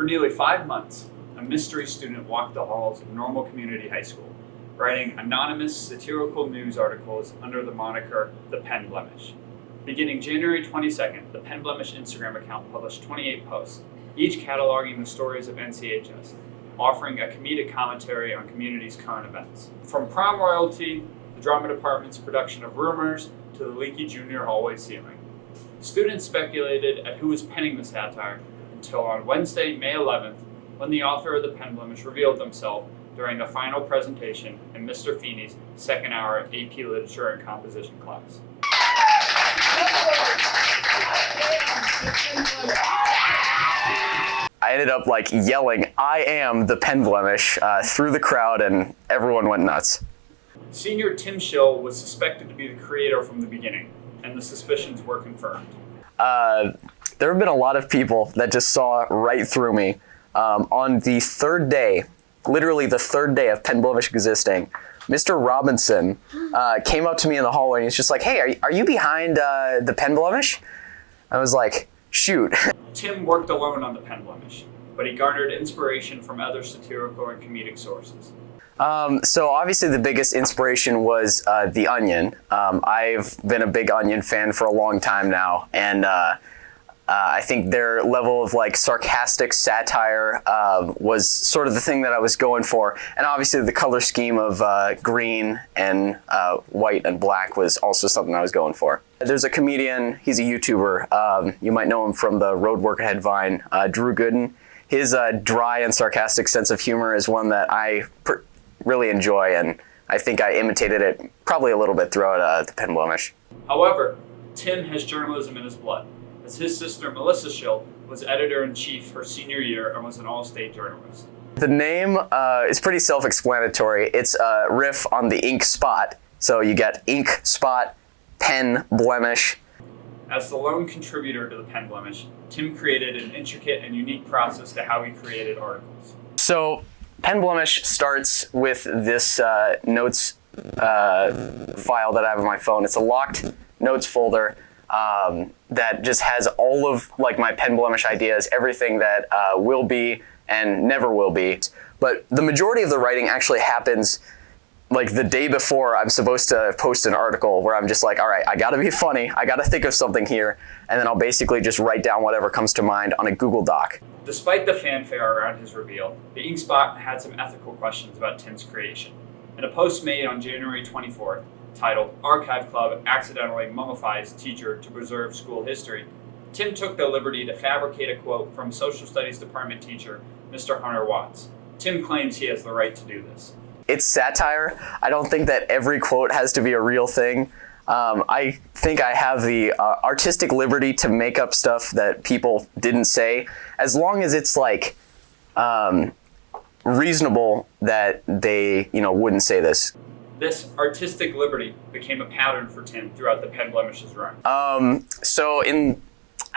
For nearly 5 months, a mystery student walked the halls of Normal Community High School, writing anonymous satirical news articles under the moniker The Pen Blemish. Beginning January 22nd, the Pen Blemish Instagram account published 28 posts, each cataloging the stories of NCHS, offering a comedic commentary on community's current events. From prom royalty, the drama department's production of Rumors, to the leaky junior hallway ceiling. Students speculated at who was penning the satire until on Wednesday, May 11th, when the author of the Pen Blemish revealed themselves during the final presentation in Mr. Feeney's second hour AP Literature and Composition class. I ended up yelling, "I am the Pen Blemish," through the crowd, and everyone went nuts. Senior Tim Schill was suspected to be the creator from the beginning, and the suspicions were confirmed. There have been a lot of people that just saw right through me. On the third day, literally the third day of Pen Blemish existing, Mr. Robinson came up to me in the hallway and he's just like, "Hey, are you behind the Pen Blemish?" I was like, "Shoot." Tim worked alone on the Pen Blemish, but he garnered inspiration from other satirical and comedic sources. So obviously the biggest inspiration was The Onion. I've been a big Onion fan for a long time now, and I think their level of sarcastic satire was sort of the thing that I was going for. And obviously the color scheme of green and white and black was also something I was going for. There's a comedian, he's a YouTuber, you might know him from the Road Workahead Vine, Drew Gooden. His dry and sarcastic sense of humor is one that I really enjoy, and I think I imitated it probably a little bit throughout the Pen Blemish. However, Tim has journalism in his blood, as his sister Melissa Schill was editor-in-chief her senior year and was an all-state journalist. The name is pretty self-explanatory. It's a riff on the ink spot, so you get ink spot, pen blemish. As the lone contributor to the Pen Blemish, Tim created an intricate and unique process to how he created articles. So Pen Blemish starts with this notes file that I have on my phone. It's a locked notes folder that just has all of my Pen Blemish ideas, everything that will be and never will be. But the majority of the writing actually happens the day before I'm supposed to post an article, where I'm just like, all right, I gotta be funny, I gotta think of something here, and then I'll basically just write down whatever comes to mind on a Google Doc. Despite the fanfare around his reveal, the Ink Spot had some ethical questions about Tim's creation. In a post made on January 24th, titled "Archive Club Accidentally Mummifies Teacher to Preserve School History," Tim took the liberty to fabricate a quote from Social Studies Department teacher Mr. Hunter Watts. Tim claims he has the right to do this. It's satire. I don't think that every quote has to be a real thing. I think I have the artistic liberty to make up stuff that people didn't say, as long as it's reasonable that they wouldn't say this. This artistic liberty became a pattern for Tim throughout the Pen Blemish's run. So I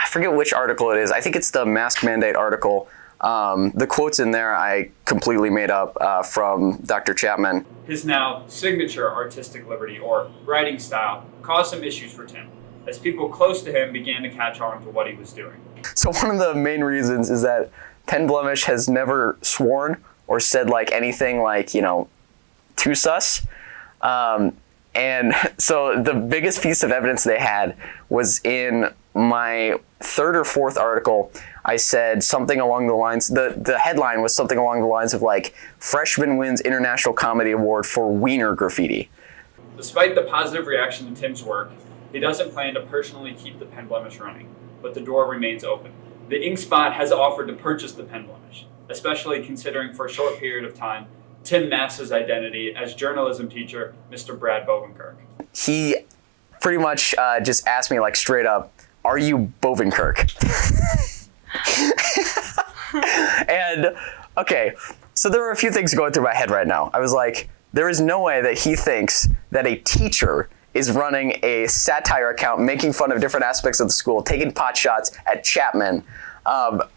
forget which article it is. I think it's the mask mandate article. The quotes in there I completely made up from Dr. Chapman. His now signature artistic liberty, or writing style, caused some issues for Tim, as people close to him began to catch on to what he was doing. So one of the main reasons is that Pen Blemish has never sworn or said anything too sus. And so the biggest piece of evidence they had was in my third or fourth article. I said something along the lines, the headline was something along the lines of "Freshman wins International Comedy Award for Wiener Graffiti." Despite the positive reaction to Tim's work, he doesn't plan to personally keep the Pen Blemish running, but the door remains open. The Ink Spot has offered to purchase the Pen Blemish, especially considering for a short period of time, Tim masks his identity as journalism teacher Mr. Brad Bovenkirk. He pretty much just asked me straight up, "Are you Bovenkirk?" And okay, so there were a few things going through my head right now. I was like, there is no way that he thinks that a teacher is running a satire account, making fun of different aspects of the school, taking pot shots at Chapman.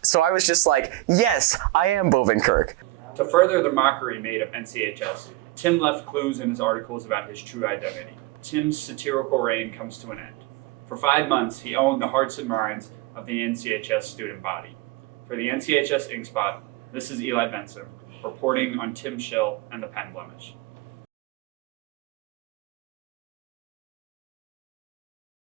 So I was just like, yes, I am Bovenkirk. To further the mockery made of NCHS, Tim left clues in his articles about his true identity. Tim's satirical reign comes to an end. For 5 months, he owned the hearts and minds of the NCHS student body. For the NCHS Ink Spot, this is Eli Benson, reporting on Tim Schill and the Pen Blemish.